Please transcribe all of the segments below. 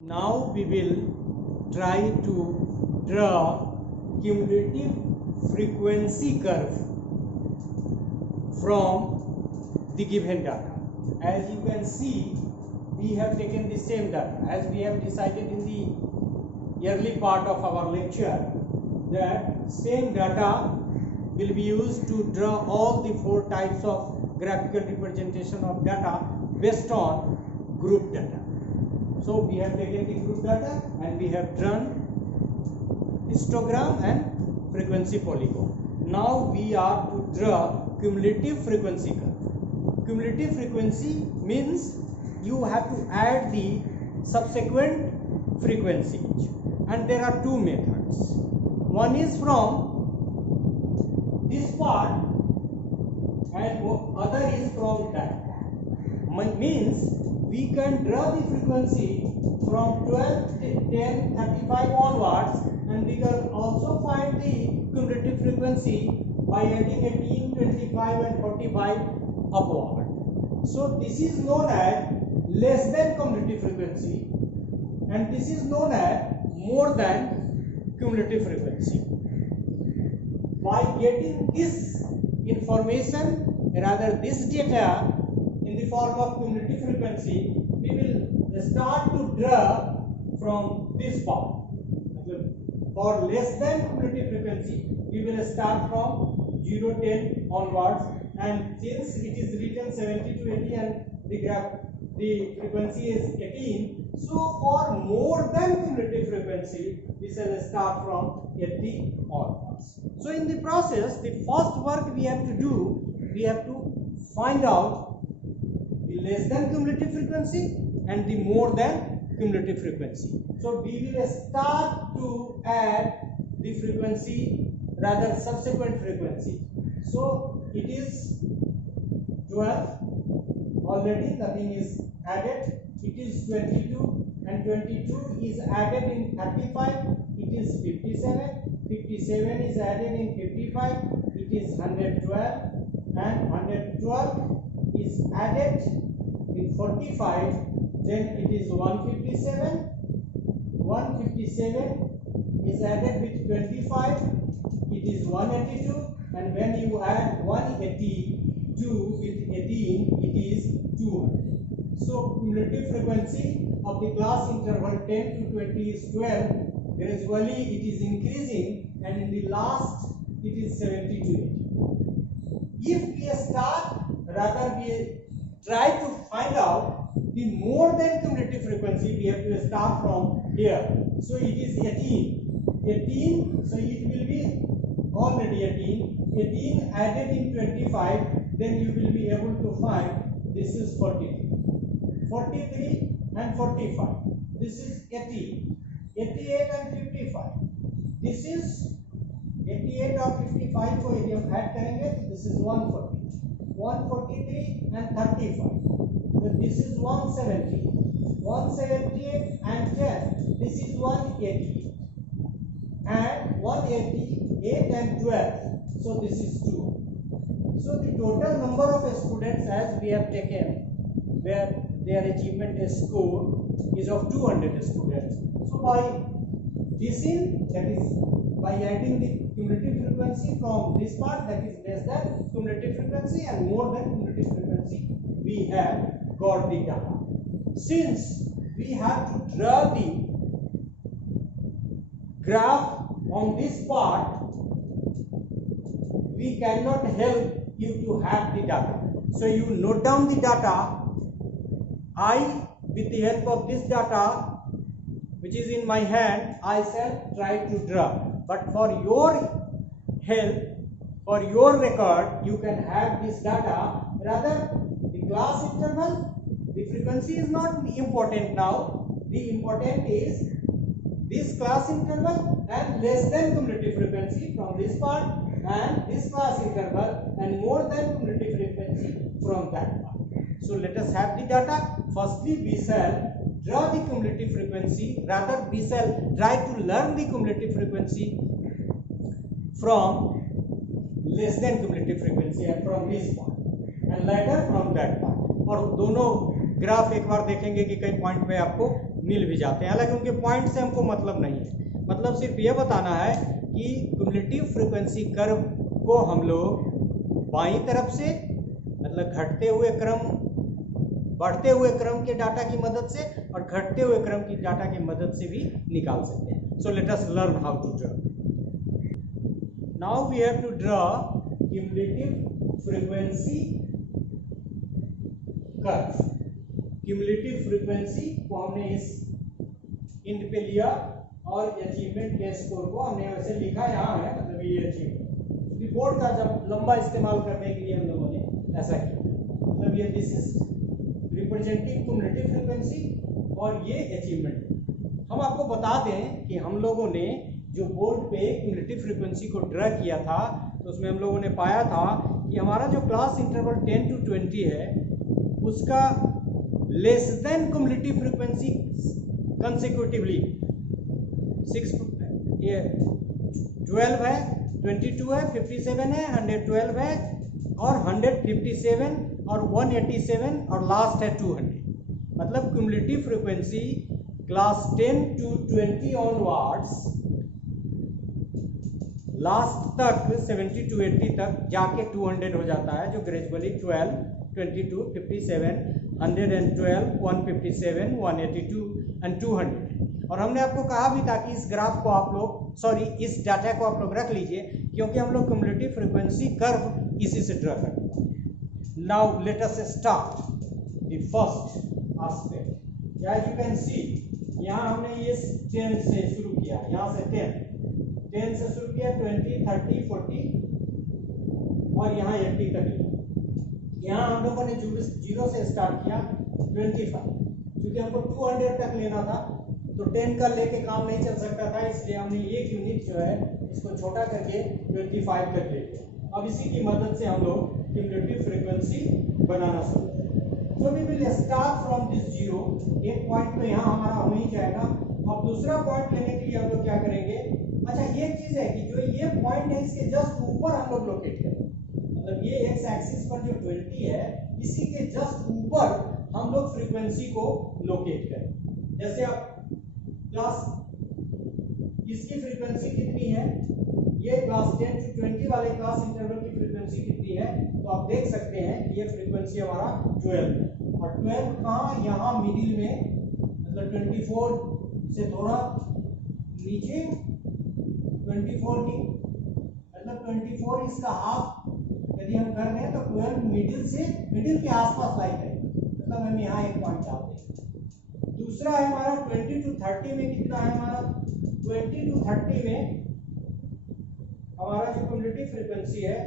Now we will try to draw cumulative frequency curve from the given data. As you can see, we have taken the same data as we have decided in the early part of our lecture that same data will be used to draw all the four types of graphical representation of data based on group data. So we have taken the group data and we have drawn histogram and frequency polygon. Now we are to draw cumulative frequency curve. Cumulative frequency means you have to add the subsequent frequencies, and there are two methods. One is from this part and other is from that. Means we can draw the frequency from 12, 10, 35 onwards, and we can also find the cumulative frequency by adding 18, 25 and 45 upward. So this is known as less than cumulative frequency and this is known as more than cumulative frequency. By getting this information, rather this data in the form of cumulative frequency, we will start to draw from this part. For less than cumulative frequency, we will start from 0, 10 onwards, and since it is written 70 to 80 and the frequency is 18, so for more than cumulative frequency, we shall start from 80 onwards. So in the process, the first work we have to do, we have to find out the less than cumulative frequency and the more than cumulative frequency. So we will start to add the frequency, rather subsequent frequency. So it is 12, already nothing is added. It is 22 and 22 is added in 35. It is 57. 57 is added in 55. It is 112 and 112 is added in 45. Then it is 157. 157 is added with 25. It is 182, and when you add 182 with 18, it is 200. So cumulative frequency of the class interval 10 to 20 is 12. Gradually it is increasing, and in the last it is 70 to 80. If we start, rather we try to find out the more than cumulative frequency, we have to start from here. So it is 18. 18, so it will be already 18. 18 added in 25, then you will be able to find this is 43. 43 and 45. This is 80. 88 and 55. This is 88 और 55 को यदि हम add करेंगे तो this is 140. 143 and 35. So this is 170. 178 and 10. This is 180. And 188 and 12. So this is 2. So the total number of students as we have taken where their achievement score is of 200 students. So by this in, that is by adding the cumulative frequency from this part, that is less than cumulative frequency and more than cumulative frequency, we have got the data. Since we have to draw the graph on this part, we cannot help you to have the data. So you note down the data. I, with the help of this data which is in my hand, I shall try to draw. But for your help, for your record, you can have this data. Rather, the class interval, the frequency is not important now. The important is this class interval and less than cumulative frequency from this part, and this class interval and more than cumulative frequency from that part. So let us have the data. Firstly, we shall draw the cumulative frequency, rather we shall try to learn the cumulative frequency from less than cumulative frequency and from this part, and later from that part. और दोनों graph एक बार देखेंगे कि कई point पे आपको मिल भी जाते हैं, हालांकि उनके पॉइंट से हमको मतलब नहीं है। मतलब सिर्फ ये बताना है कि क्युमुलेटिव फ्रीक्वेंसी कर्व को हम लोग बाईं तरफ से मतलब घटते हुए क्रम, बढ़ते हुए क्रम के डाटा की मदद से और घटते हुए क्रम की डाटा की मदद से भी निकाल सकते हैं। So let us learn how to draw. Now we have to draw cumulative frequency curve. Cumulative frequency को हमने इस इंड पे लिया और अचीवमेंट के स्कोर को हमने वैसे लिखा यहाँ है, मतलब ये अचीवमेंट, क्योंकि बोर्ड का जब लंबा इस्तेमाल करने के लिए हम लोगों ने ऐसा किया, मतलब ये this is representing cumulative frequency और ये अचीवमेंट। हम आपको बता दें कि हम लोगों ने जो बोर्ड पे क्युमुलेटिव फ्रीक्वेंसी को ड्रा किया था, तो उसमें हम लोगों ने पाया था कि हमारा जो क्लास इंटरवल 10 to 20 है उसका less than cumulative frequency consecutively 12 है, 22 है, 57 है, 112 है और 157 और 187 और लास्ट है 200। मतलब cumulative frequency class 10 to 20 onwards last तक 70 to 80 तक जाके 200 हो जाता है, जो ग्रेजुअली 12, 22, 57, 112, 157, 182 एंड 200। और हमने आपको कहा भी था कि इस ग्राफ को आप लोग इस डाटा को आप लोग रख लीजिए, क्योंकि हम लोग क्युमुलेटिव फ्रीक्वेंसी कर्व इसी से ड्रा करेंगे। Now let us start the first aspect. As you can see यहाँ हमने ये 10 से शुरू किया, यहाँ से 10 से शुरू किया, 20, 30, 40 और यहाँ 80 तक लिया। यहाँ हम लोगों ने 0 से स्टार्ट किया 25, क्योंकि हमको 200 तक लेना था, तो 10 का लेके काम नहीं चल सकता था, इसलिए हमने एक यूनिट जो है इसको छोटा करके 25 तक ले लिया। अब इसी की मदद से हम लोग क्युमुलेटिव फ्रीक्वेंसी बनाना शुरू करेंगे। So we will start from this 0। एक पॉइंट तो यहाँ हमारा हो ही जाएगा। अब दूसरा पॉइंट लेने के लिए हम लोग क्या करेंगे, अच्छा ये चीज है कि जो ये पॉइंट है इसके जस्ट ऊपर हम लोग लोकेट करेंगे, मतलब ये एक्स एक्सिस पर जो 20 है इसी के जस्ट ऊपर हम लोग फ्रीक्वेंसी को लोकेट करें। जैसे आप क्लास इसकी फ्रीक्वेंसी कितनी है, ये क्लास 10 to 20 वाले क्लास इंटरवल की फ्रीक्वेंसी कितनी है, तो आप देख सकते हैं कि ये फ्रीक्वेंसी हमारा 12 है। और 12 कहाँ, यहाँ मिडिल में, मतलब 24 से थोड़ा नीचे, 24 की मतलब 24 इसका हाफ यदि हम कर दें तो 12 मिडिल के आसपास लाई करेंगे, मतलब हम यहाँ एक पॉइंट चाहते हैं। दूसरा है हमारा 20 to 30 में कितना है, हमारा 20 to 30 में हमारा जो क्युमुलेटिव फ्रीक्वेंसी है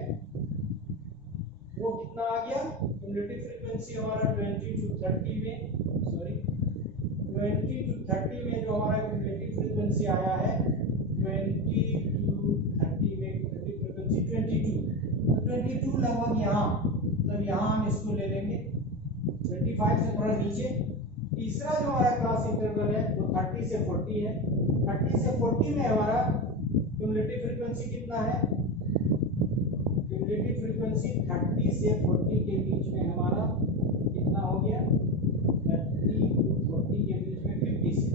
वो कितना आ गया, क्युमुलेटिव फ्रीक्वेंसी हमारा 20 to 30 में, 20 to 30 में जो हमारा क्युमुलेटिव फ्रीक्वेंसी आया है, 20 to 30 में क्युमुलेटिव फ्रीक्वेंसी 22 लगभग यहाँ, तब यहाँ हम इसको ले लेंगे 25 से थोड़ा नीचे। तीसरा जो हमारा क्लास इंटरवल है वो 30 से 40 है। 30 से 40 में हमारा क्युमुलेटिव फ्रीक्वेंसी कितना है, क्युमुलेटिव फ्रीक्वेंसी 30 से 40 के बीच में हमारा कितना हो गया, 30 to 40 के बीच में 50 से,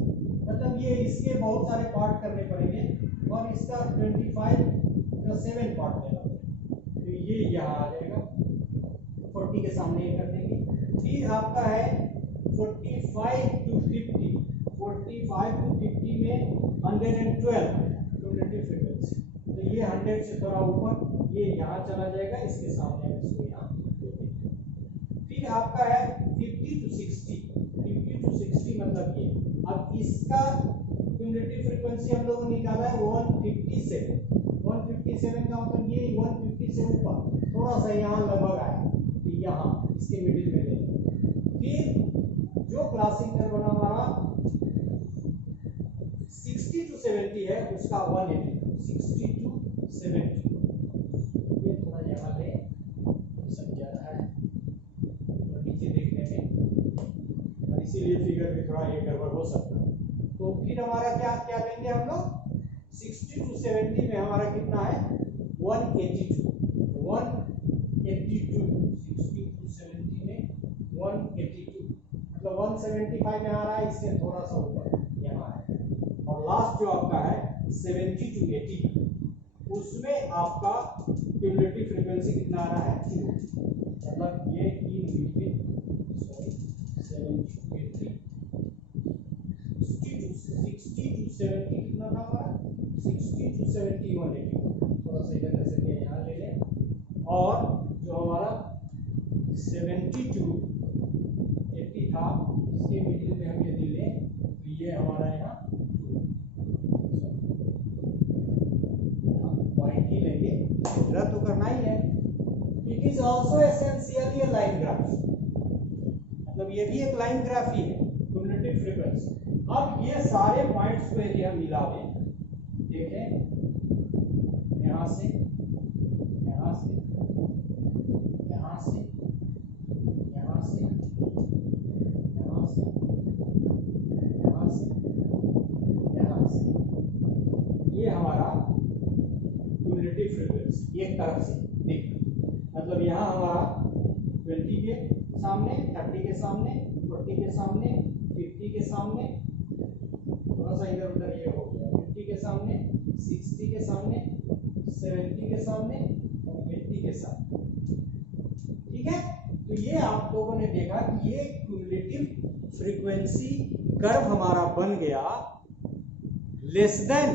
मतलब ये इसके बहुत सारे पार्ट करने पड़ेंगे और इसका 25 का 7 पार्ट लेना पड़ेगा, तो ये यहाँ आ जाएगा, 40 के सामने ये कर देंगे। फिर आपका है 45 to 50, 45 to 50 में 112 क्युमुलेटिव फ्रीक्वेंसी, तो ये 100 से थोड़ा ऊपर ये यहाँ चला जाएगा, इसके सामने हम इसको यहाँ दे देंगे। फिर आपका है 50 to 60, 50 to 60 मतलब ये, अब इसका क्युमुलेटिव फ्रीक्वेंसी हम लोगों ने निकाला है 157, 157 का मतलब ये 150 से ऊपर थोड़ा सा यहाँ लगभग आया, तो यहाँ इसके मिडिल में ले। फिर जो क्लास इंटरवल हमारा 60 to 70 है उसका 180, 60 to 70, ये थोड़ा यहाँ ले सब जा रहा है और नीचे देखने में, और इसीलिए फिगर में थोड़ा ये गड़बड़ हो सकता है। तो फिर हमारा क्या लेंगे हम लोग, 60 to 70 में हमारा कितना है 182, 60 to 70 में 182, मतलब 175 में आ रहा है, इससे थोड़ा सा ऊपर यहाँ है। और लास्ट जो आपका है 70 to 80, उसमें आपका क्यूमुलेटिव फ्रीक्वेंसी कितना आ रहा है 2, मतलब ये इन बिटवीन 70 to 80, 60 to 70 कितना था हमारा, 60 to 70 180, थोड़ा सा इधर से यहाँ ले लें। और जो हमारा 70 to 80 था, इसके मिडिल में हम यदि लें तो ये हमारा यहाँ पॉइंट ही लेंगे, ड्रा तो करना ही है। It is also essentially a line graph, मतलब ये भी एक लाइन ग्राफ ही है क्यूमुलेटिव फ्रीक्वेंसी। अब ये सारे पॉइंट्स को यदि हम मिला दें, देखें यहाँ से यहाँ से यहाँ से यहाँ से यहाँ से यहाँ से यहाँ से, ये हमारा क्यूमुलेटिव फ्रीक्वेंसी एक तरफ से देख, मतलब यहाँ हमारा 20 के सामने, 30 के सामने, 40 के सामने, 50 के सामने, थोड़ा सा इधर उधर ये हो गया, 50 के सामने, 60 के सामने, 70 के सामने और 80 के सामने। ठीक है, तो ये आप लोगों ने देखा कि ये क्यूमुलेटिव फ्रीक्वेंसी कर्व हमारा बन गया लेस देन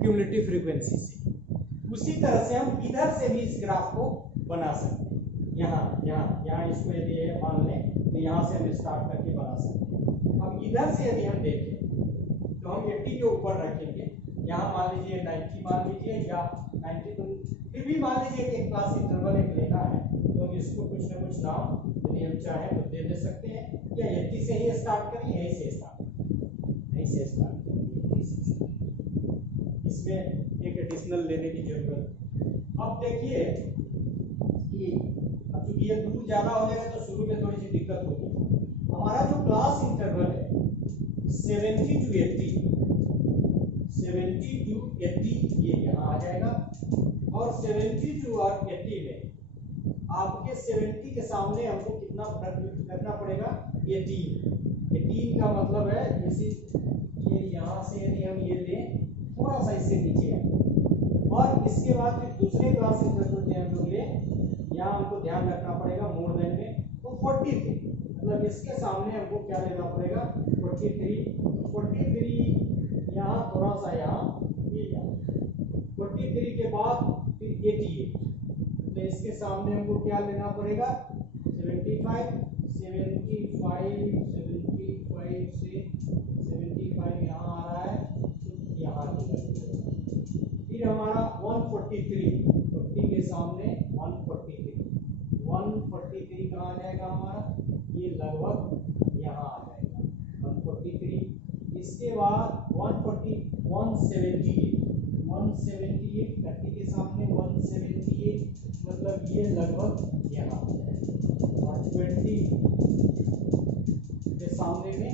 क्यूमुलेटिव फ्रीक्वेंसी से। उसी तरह से हम इधर से भी इस ग्राफ को बना सकते हैं, यहाँ इसको यदि ये मान लें तो यहाँ से हम स्टार्ट करके बना सकते हैं। अब इधर से यदि हम देखें तो हम 80 के ऊपर रखेंगे, यहाँ मान लीजिए 90 मान लीजिए, या 90 तो फिर भी मान लीजिए कि एक क्लास इंटरवल एक लेना है, तो हम इसको कुछ ना कुछ नाम यदि हम चाहें तो दे सकते हैं, या 80 से ही स्टार्ट करें, यहीं से स्टार्ट करें, यहीं से स्टार्ट करें, इसमें एक एडिशनल लेने की जरूरत। अब देखिए कि अब चूंकि ये दूर ज्यादा हो जाएगा तो शुरू में थोड़ी सी दिक्कत होगी। हमारा जो क्लास इंटरवल है 70 to 80, ये यहाँ आ जाएगा, और 70 to 80 में आपके 70 के सामने हमको कितना रखना पड़ेगा, 18 का मतलब है जैसे ये यहाँ से यदि हम ये लें थोड़ा सा इससे नीचे है, और इसके बाद फिर दूसरे क्लास इंटरवल में हम लोग ले, यहाँ हमको ध्यान रखना पड़ेगा मोर देन में तो 43, मतलब इसके सामने हमको क्या लेना पड़ेगा 43 यहाँ थोड़ा सा, यहाँ ये 43 के बाद फिर 88, तो इसके सामने हमको क्या लेना पड़ेगा 75 से 75 यहाँ आ रहा है, तो यहाँ फिर हमारा 143, 40 के सामने 143 कहाँ आ जाएगा हमारा, ये लगभग यहाँ आ जाएगा 143। इसके बाद 178 30 के सामने 178, मतलब ये लगभग यहाँ आ जाएगा, और 20 के सामने में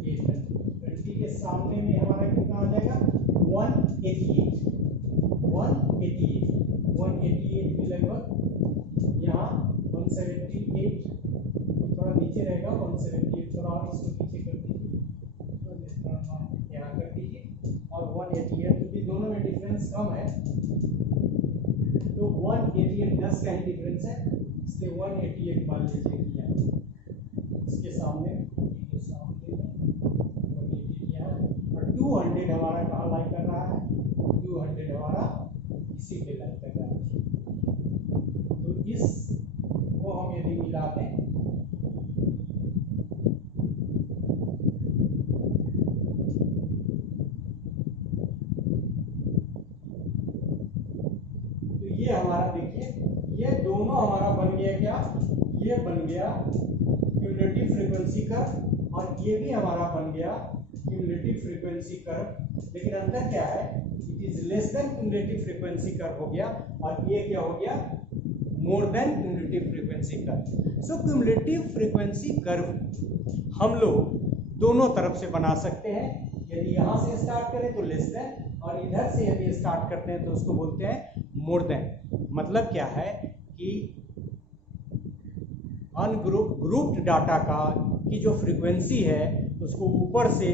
ये 20 के सामने में हमारा कितना आ जाएगा 188 भी लगभग यहाँ 178, तो थोड़ा नीचे रहेगा 178, थोड़ा और इसको पीछे कर दीजिए, तो यहाँ कर दीजिए, और 188, क्योंकि दोनों में डिफरेंस कम है तो 188 10 का ही डिफरेंस है, इसलिए 188 मान लीजिए कि यहाँ इसके सामने और 200 हमारा कहाँ लाई कर रहा है, 200 हमारा इसी पे लाई कर रहा है। तो इस को हम यदि मिलाते हैं तो ये हमारा देखिए, ये दोनों हमारा बन गया क्या, ये बन गया क्यूमुलेटिव फ्रीक्वेंसी कर्व, और ये भी हमारा बन गया क्यूमुलेटिव फ्रीक्वेंसी कर्व, लेकिन अंतर क्या है, it is less than cumulative frequency curve हो गया, और ये क्या हो गया more than cumulative frequency curve. So cumulative frequency curve हम लोग दोनों तरफ से बना सकते हैं, यदि यहाँ से स्टार्ट करें तो लेस देन, और इधर से यदि स्टार्ट करते हैं तो उसको बोलते हैं मोर देन। मतलब क्या है कि ग्रुप्ड डाटा का की जो फ्रीक्वेंसी है उसको ऊपर से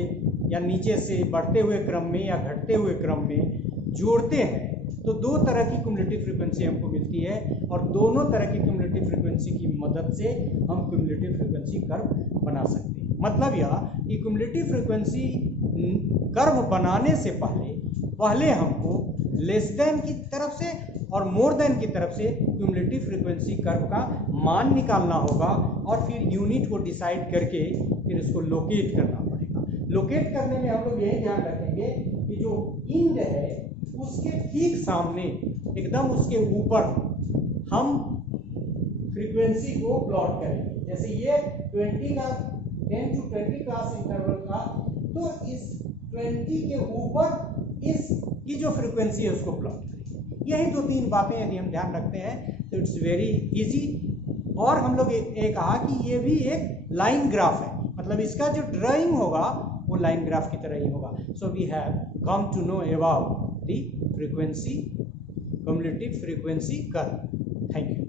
या नीचे से बढ़ते हुए क्रम में या घटते हुए क्रम में जोड़ते हैं तो दो तरह की क्युमुलेटिव फ्रीक्वेंसी हमको मिलती है और दोनों तरह की क्युमुलेटिव फ्रीक्वेंसी की मदद से हम क्युमुलेटिव फ्रीक्वेंसी कर्व बना सकते हैं। मतलब यह कि क्युमुलेटिव फ्रीक्वेंसी कर्व बनाने से पहले हमको लेस देन की तरफ से और मोर देन की तरफ से क्युमुलेटिव फ्रीक्वेंसी कर्व का मान निकालना होगा और फिर यूनिट को डिसाइड करके फिर इसको लोकेट करना पड़ेगा। लोकेट करने में हम लोग यही ध्यान रखेंगे कि जो इंड है उसके ठीक सामने एकदम उसके ऊपर हम फ्रीक्वेंसी को प्लॉट करेंगे। जैसे ये 10 to 20 क्लास इंटरवल का, तो इस 20 के ऊपर इस की जो फ्रीक्वेंसी है उसको प्लॉट करेंगे। यही दो तीन बातें यदि हम ध्यान रखते हैं तो इट्स वेरी इजी। और हम लोग ये कहा कि ये भी एक लाइन ग्राफ है, मतलब इसका जो ड्राइंग होगा वो लाइन ग्राफ की तरह ही होगा। So we have come to know about the frequency, cumulative frequency curve. Thank you.